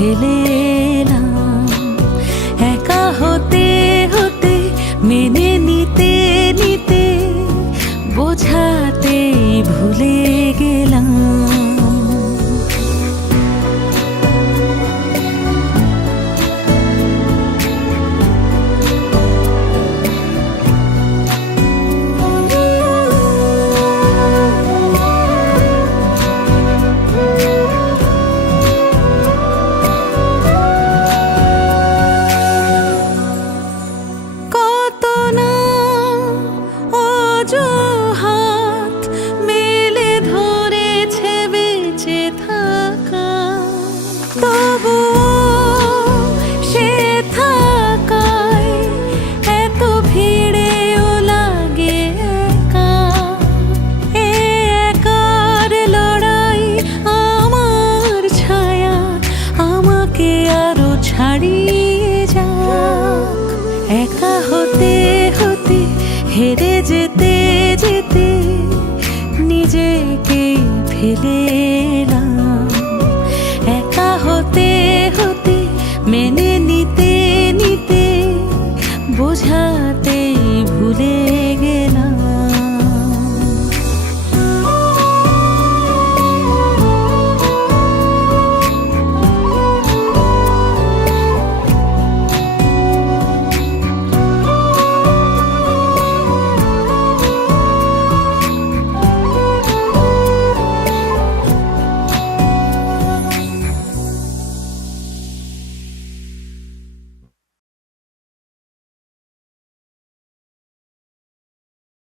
খেলে এলাম একা হতে হতে মেনে নিতে নিতে বোঝা মেলে ধরেছে থাকা। সে ভিড়েও লাগে একা। একার লড়াই আমার ছায়া, আমাকে ছাড়িয়ে একা হতে হতে হেরে যেতে নিজেকে ফেলে?